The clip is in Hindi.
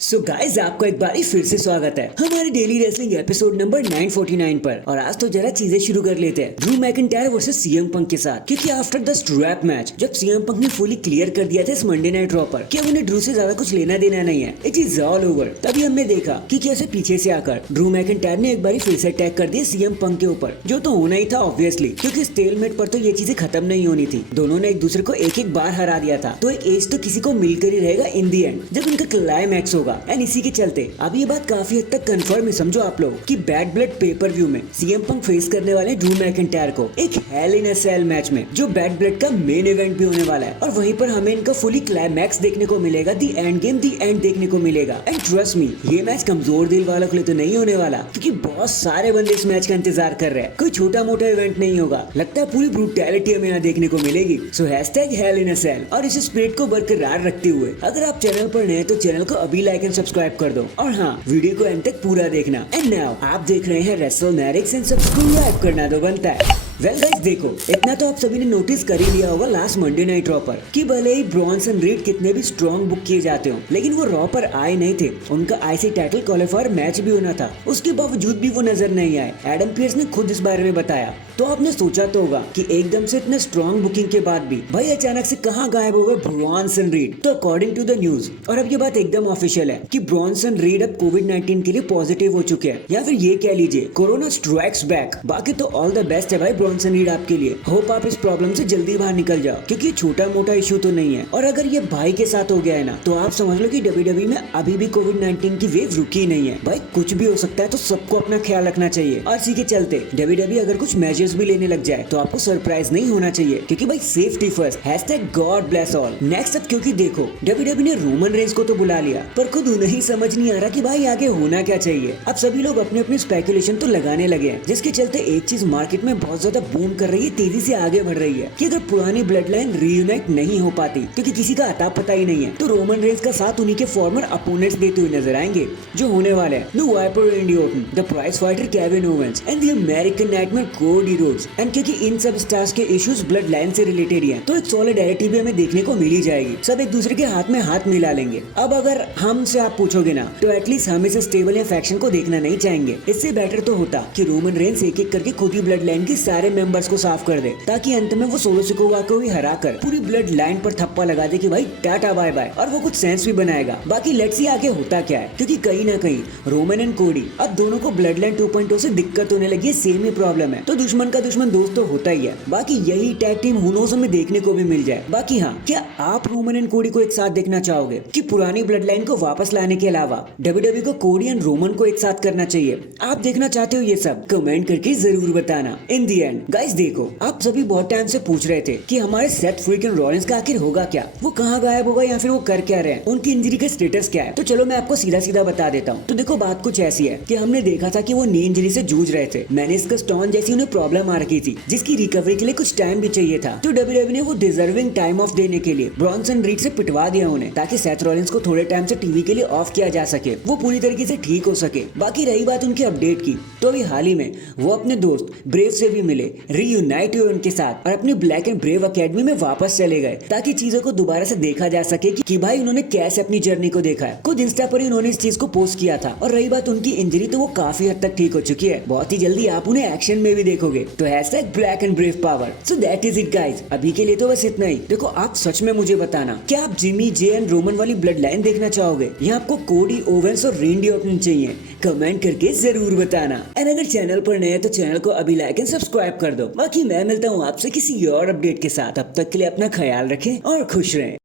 सो गाइस आपको एक बार फिर से स्वागत है हमारे डेली रेसलिंग एपिसोड नंबर 949 पर। और आज तो जरा चीजें शुरू कर लेते हैं Drew McIntyre versus CM Punk के साथ, क्योंकि आफ्टर द स्ट्रैप मैच जब सीएम पंक ने फुली क्लियर कर दिया था इस मंडे नाइट रॉ पर कि अब उन्हें ड्रू से ज्यादा कुछ लेना देना नहीं है, इट इज ऑल ओवर, तभी हमने देखा कि कैसे पीछे से आकर ड्रू मैकिंटायर ने एक बार फिर से अटैक कर दिया सीएम पंक के ऊपर, जो तो होना ही था ऑब्वियसली, क्योंकि स्टेलमेट पर तो ये चीजें खत्म नहीं होनी थी। दोनों ने एक दूसरे को एक एक बार हरा दिया था, तो एक एज तो किसी को मिलकर ही रहेगा इन दी एंड जब इनका क्लाइमैक्स होगा। एंड इसी के अब ये बात काफी हद तक कंफर्म है, समझो आप लोग, कि बैड ब्लड पेपर व्यू में सीएम पंक फेस करने वाले ड्रू मैकिंटायर को एक हेल इन अ सेल मैच में, जो बैड ब्लड का मेन इवेंट भी होने वाला है। और वहीं पर हमें इनका फुली क्लाइमैक्स देखने को मिलेगा, दी एंड गेम, दी एंड देखने को मिलेगा। एंड ट्रस्ट मी, ये मैच कमजोर दिल वालों के लिए तो नहीं होने वाला, क्योंकि बहुत सारे बंदे इस मैच का इंतजार कर रहे हैं। कोई छोटा मोटा इवेंट नहीं होगा, लगता है पूरी ब्रूटैलिटी हमें यहाँ देखने को मिलेगी। सो हैशटैग हेल इन अ सेल, और इस स्पिरिट को बरकरार रखते हुए अगर आप चैनल पर नए तो चैनल को अभी लाइक एंड सब्सक्राइब कर दो, और हाँ, वीडियो को एंड तक पूरा देखना। एंड नाउ आप देख रहे हैं रेसलमैनिक्स एंड सब्सक्राइब करना तो बनता है। वेल गाइस देखो, इतना तो आप सभी ने नोटिस कर ही लिया होगा लास्ट मंडे नाइट रॉ पर कि भले ही ब्रॉन्सन रीड कितने भी स्ट्रॉन्ग बुक किए जाते हो, लेकिन वो रॉ पर आए नहीं थे। उनका आईसी टाइटल क्वालिफायर मैच भी होना था, उसके बावजूद भी वो नजर नहीं आए। एडम पियर्स ने खुद इस बारे में बताया। तो आपने सोचा तो होगा कि एकदम से इतने स्ट्रॉन्ग बुकिंग के बाद भी भाई अचानक से कहाँ गायब हो गए ब्रॉन्सन रीड। तो अकॉर्डिंग टू द न्यूज, और अब ये बात एकदम ऑफिशियल है कि ब्रॉन्सन रीड अब कोविड-19 के लिए पॉजिटिव हो चुके हैं, या फिर ये कह लीजिए कोरोना स्ट्राइक्स बैक। बाकी तो ऑल द बेस्ट है भाई ब्रॉन्सन रीड आपके लिए। होप आप इस प्रॉब्लम से जल्दी बाहर निकल जाओ, क्योंकि छोटा मोटा इशू तो नहीं है। और अगर ये भाई के साथ हो गया है ना, तो आप समझ लो कि डब्ल्यूडब्ल्यूई में अभी भी कोविड-19 की वेव रुकी नहीं है। भाई कुछ भी हो सकता है, तो सबको अपना ख्याल रखना चाहिए। और इसी के चलते डब्ल्यूडब्ल्यूई अगर कुछ मेजर्स भी लेने लग जाए तो आपको सरप्राइज नहीं होना चाहिए, क्योंकि भाई safety first, hashtag God bless all. Next up, क्योंकि देखो डब्ल्यूडब्ल्यूई ने रोमन रेंस को तो बुला लिया, पर खुद उन्हें ही समझ नहीं आ रहा कि भाई आगे होना क्या चाहिए। अब सभी लोग अपने अपने स्पेकुलेशन तो लगाने लगे हैं, जिसके चलते एक चीज मार्केट में बहुत ज्यादा बूम कर रही है, तेजी से आगे बढ़ रही है, कि अगर पुरानी ब्लड लाइन रीयूनाइट नहीं हो पाती, क्योंकि किसी का अता पता ही नहीं है, तो रोमन रेंस का साथ उन्हीं के फॉर्मर अपोनेंट्स देते हुए नजर आएंगे, जो होने वाले हैं the Viper Randy Orton, the Prize Fighter Kevin Owens and the American Nightmare Cody Rhodes. And क्योंकि इन सब स्टार्स के इश्यूज ब्लड लाइन से रिलेटेड हैं, तो एक सॉलिडारिटी भी हमें देखने को मिल ही जाएगी। सब एक दूसरे के हाथ में हाथ मिला लेंगे। अब अगर हमसे आप पूछोगे ना, तो एटलीस्ट हम इस स्टेबल या फैक्शन को देखना नहीं चाहेंगे। इससे बेटर तो होता कि रोमन रेंस एक एक करके खुद ही ब्लड लाइन के सारे मेंबर्स को साफ कर दे, ताकि अंत में वो सोलो सिकोवा को ही हरा कर पूरी ब्लड लाइन पर थप्पा लगा दे कि भाई टाटा बाय बाय। और वो कुछ सेंस भी बनाएगा। बाकी लेट्स सी आगे होता क्या है, क्योंकि कहीं ना कहीं रोमन एंड कोडी अब दोनों को ब्लड लाइन 2.0 से दिक्कत होने लगी है, सेम ही प्रॉब्लम है। तो दुश्मन का दुश्मन दोस्त तो होता ही है। बाकी यही टैग टीम हुनोस हमें देखने को भी मिल जाए। बाकी हाँ, क्या आप रोमन एंड कोडी को एक साथ देखना चाहोगे, कि पुरानी ब्लड लाइन को वापस लाने के अलावा डब्ल्यूडब्ल्यूई को कोडी एंड रोमन को एक साथ करना चाहिए? आप देखना चाहते हो ये सब? कमेंट करके जरूर बताना। इन दी एंड गाइस देखो, आप सभी बहुत टाइम से पूछ रहे थे कि हमारे सेथ फ्रीकिंग रॉलिंस का आखिर होगा क्या, वो कहाँ गायब होगा, या फिर वो कर क्या रहे हैं, उनकी इंजरी का स्टेटस क्या है। तो चलो मैं आपको सीधा सीधा बता देता हूँ। तो देखो बात कुछ ऐसी है कि हमने देखा था कि वो नी इंजरी से जूझ रहे थे, मेनिस्कस टॉर्न जैसी उन्हें प्रॉब्लम आ रखी थी, जिसकी रिकवरी के लिए कुछ टाइम भी चाहिए था। तो डब्ल्यूडब्ल्यूई ने वो डिजर्विंग टाइम ऑफ देने के लिए ब्रॉन्सन रीड से पिटवा दिया उन्हें, ताकि सेथ रॉलिंस को थोड़े टाइम से टीवी के लिए ऑफ किया जा सके, वो पूरी तरीके से ठीक हो सके। बाकी रही बात उनके अपडेट की, तो अभी हाल ही में वो अपने दोस्त ब्रेव से भी मिले, रीयूनाइट हुए उनके साथ, और अपनी ब्लैक एंड ब्रेव अकेडमी में वापस चले गए, ताकि चीजों को दोबारा से देखा जा सके कि भाई उन्होंने कैसे अपनी जर्नी को देखा है। खुद इंस्टा पर ही उन्होंने इस चीज को पोस्ट किया था। और रही बात उनकी इंजरी, तो वो काफी हद तक ठीक हो चुकी है। बहुत ही जल्दी आप उन्हें एक्शन में भी देखोगे। तो hashtag black and brave power. So that is it guys, अभी के लिए तो बस इतना ही। देखो आप सच में मुझे बताना, क्या आप जिमी जे एंड रोमन वाली ब्लड लाइन देखना चाहोगे, या आपको कोडी ओवेंस और रेंडी ऑर्टन चाहिए? कमेंट करके जरूर बताना। एंड अगर चैनल पर नए हैं तो चैनल को अभी लाइक एंड सब्सक्राइब कर दो। बाकी मैं मिलता हूँ आपसे किसी और अपडेट के साथ। तब तक के लिए अपना ख्याल रखें और खुश रहें।